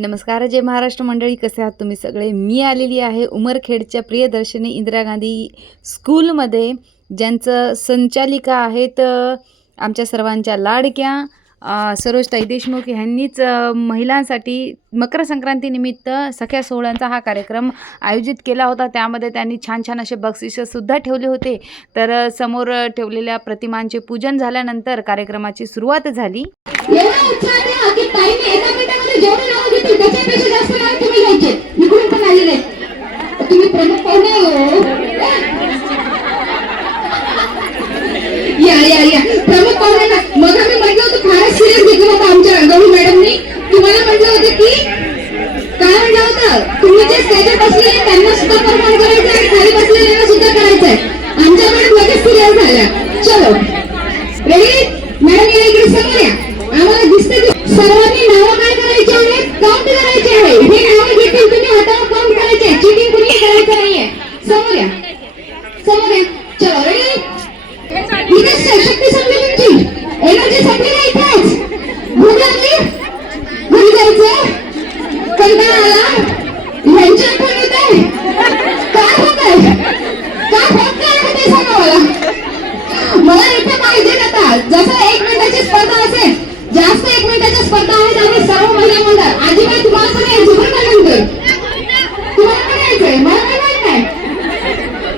नमस्कार जय महाराष्ट्र मंडळी. कसे आहात तुम्ही सगळे? मी आलेली आहे उमरखेडच्या प्रियदर्शनी इंदिरा गांधी स्कूलमध्ये ज्यांचं संचालिका आहेत आमच्या सर्वांच्या लाडक्या सरोजताई देशमुख ह्यांनीच महिलांसाठी मकर संक्रांतीनिमित्त सख्या सोहळ्यांचा हा कार्यक्रम आयोजित केला होता. त्यामध्ये त्यांनी छान छान असे बक्षिसंसुद्धा ठेवले होते. तर समोर ठेवलेल्या प्रतिमांचे पूजन झाल्यानंतर कार्यक्रमाची सुरुवात झाली. प्रमुख पाहुणे या या या. प्रमुख मग आमच्या मॅडमनी. तुम्हाला म्हटलं होतं की काय म्हटलं होतं तुम्ही जे स्टेजवर बसलेले त्यांना सुद्धा परमान करायचं आणि खाली बसलेल्यांना सुद्धा करायचंय आमच्या मॅडम लगेच सिरियस झाल्या. चलो. रेडी मॅडम या इकडे समोर आम्हाला दिसते की सर्वांनी नावं काय करायची आहेत काउंट करायचे आहे हे नावं घेतील तुम्ही हातावर काउंट करायचे चिटिंग कुणी करायचं नाहीये समोर या समोर या चलो रेडी इथे स- शक्ती संपली तुमची एनर्जी संपली नाही इथेच भूक लागली घरी जायचं कंटाळा आला ह्यांच्या आठवण येते काय होत आहे काय होत काय आहे ते सांगा मला मला इथे पाहिजे आता जसं एक मिनिटाची स्पर्धा असेल जास्त एक मिनिटाच्या स्पर्धा आहेत आणि सर्व महिला मंडळ. अजिबात तुम्हाला पण यायचं बरं का नंतर तुम्हाला पण यायचंय मला काय माहीत नाही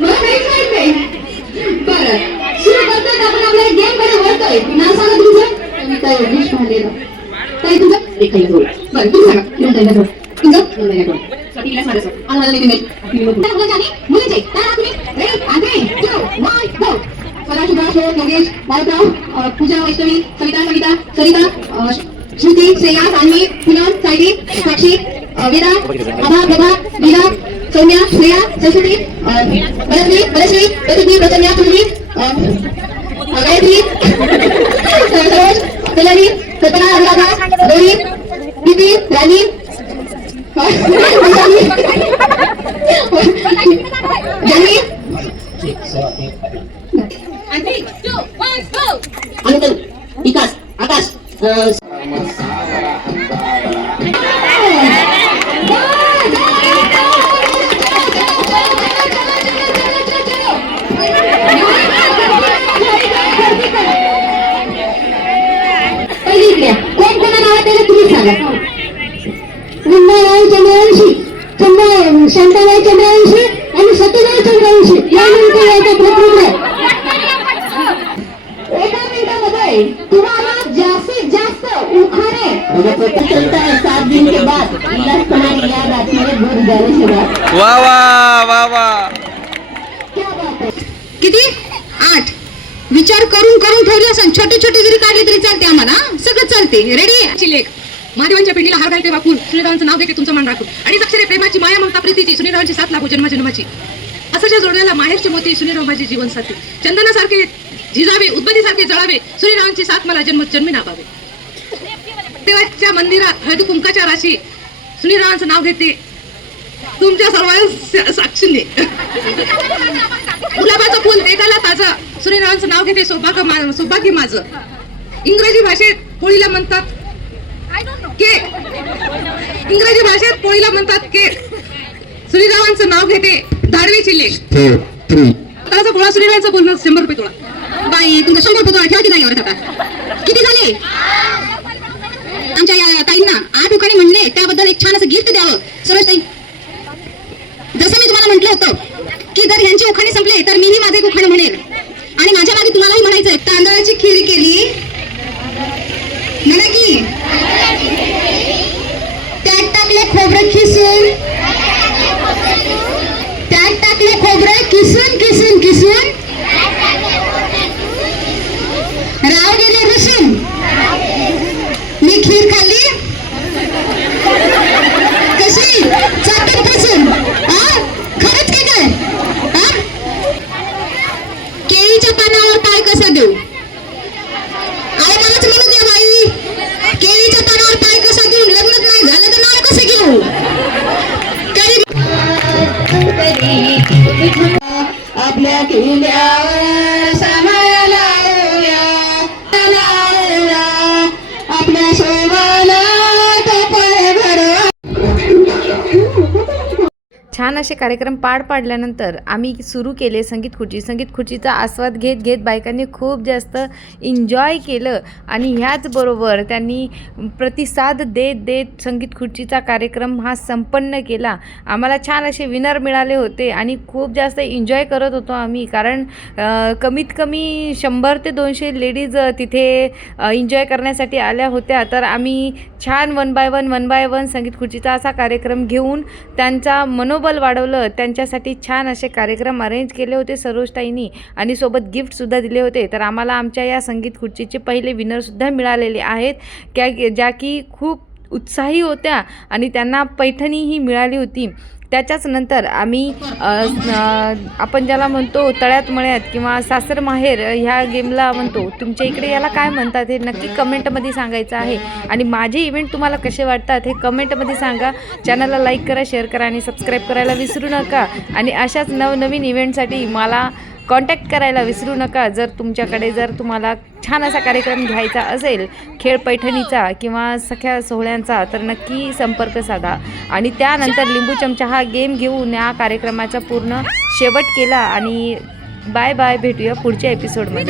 मला काहीच माहीत नाही बरं. सुरू करतात आपण आपल्या गेमकडे वळतोय. नाव सांगा तुमचं? कविता योगेश भालेराव. ताई तुझं? बरं सांगा. किरण ताईला जोड तुझं? जोड स्वातीला आणि मला मुलांची तुम्ही. Ready one go Swara Subhash Yogesh Bharatrao Pooja Vaishnavi Savita Kavita Sarita Shruti Shreya Sanvi Poonam Sayali Sakshi Veda Abha Prabha Leela Saumya Shreya Saraswati Balashri Balashri Varashri Prasiddhi Prasanya Prithvi Gayatri Saroj Kalyani कल्पना अनुराधा गौरी दीदी राणी अ, वैशाली, विकास आकाश कोण कोणा नाव त्याला तुम्ही सांगा. चंद्रवंशी चंद्र शांताबाई चंद्रवंशी आणि सत्यराय चंद्रवंशी यानंतर वा वा वा वा. क्या बात किती? आठ. विचार करून करून ठेवले असेल छोटे छोटे जरी काढले तरी चालते आम्हाला हं? सगळं चालते. रेडी लेख. महादेवांच्या पिढीला हार घालते वाकून सुनीरावांचं नाव घेते तुमचं मान राखून. आणि अक्षरे प्रेमाची माया ममता प्रीतीची सुनीरावांची साथ लागू जन्मा जन्माची असंच्या जोडव्याला माहेरचे मोती सुनीराव माझे जीवन साथी. चंदनासारखे झिजावे उद्बलीसारखे जळावे सुनीरावांची साथ मला जन्म जन्मी नावावे देवाच्या मंदिरात हळदी कुंकाच्या राशी सुनीरावांचं नाव घेते तुमच्या सर्वांच्या साक्षीने. गुलाबाचं फुल देखाला ताजं. सुनीरावांचं नाव घेते सौभाग्य मा- सौभाग्य माझं. इंग्रजी भाषेत होळीला म्हणतात केक इंग्रजी भाषेत पोळीला म्हणतात केक सुनीरावांचं नाव घेते धाडवीची लेख त्याचा गोळा सुनीरावांचं बोलणं शंभर रुपये तोळा बाई तुमचं शंभर रुपये ठेवा की नाही आता? किती झाले? आमच्या या ताईंना आठ उखाणे म्हणले त्याबद्दल एक छान असं गिफ्ट द्यावं. सरोज ताई तुम्हाला म्हटलं होतं की जर यांची उखाणे संपले तर मीही माझे उखाणे म्हणेल छान असे कार्यक्रम पार पाडल्यानंतर आम्ही सुरू केले संगीत खुर्ची. संगीत खुर्चीचा आस्वाद घेत घेत बायकांनी खूप जास्त एन्जॉय केलं आणि ह्याचबरोबर त्यांनी प्रतिसाद देत देत संगीत खुर्चीचा कार्यक्रम हा संपन्न केला. आम्हाला छान असे विनर मिळाले होते आणि खूप जास्त एन्जॉय करत होतो आम्ही. कारण कमीत कमी शंभर ते दोनशे लेडीज तिथे एन्जॉय करण्यासाठी आल्या होत्या. तर आम्ही छान one by one one by one संगीत खुर्चीचा असा कार्यक्रम घेऊन त्यांचा मनोबल वाढवलं. त्यांच्यासाठी छान असे कार्यक्रम अरेंज केले होते सरोजताईंनी आणि सोबत गिफ्टसुद्धा दिले होते. तर आम्हाला आमच्या या संगीत खुर्चीचे पहिले विनरसुद्धा मिळालेले आहेत. क्या ज्या की खूप उत्साही होत्या आणि त्यांना पैठणीही मिळाली होती. त्याच्याच नंतर आम्ही आपण ज्याला म्हणतो तळ्यात मळ्यात किंवा सासर माहेर ह्या गेमला म्हणतो तुमच्या इकडे याला काय म्हणतात हे नक्की कमेंटमध्ये सांगायचं आहे. आणि माझे इव्हेंट तुम्हाला कसे वाटतात हे कमेंटमध्ये सांगा. चॅनलला लाईक करा शेअर करा आणि सबस्क्राईब करायला विसरू नका. आणि अशाच नवनवीन इव्हेंटसाठी मला कॉन्टॅक्ट करायला विसरू नका. जर तुमच्याकडे जर तुम्हाला छान असा कार्यक्रम घ्यायचा असेल खेळ पैठणीचा किंवा सख्या सोहळ्यांचा तर नक्की संपर्क साधा. आणि त्यानंतर लिंबू चमचा हा गेम घेऊन या कार्यक्रमाचा पूर्ण शेवट केला आणि बाय बाय भेटूया पुढच्या एपिसोडमध्ये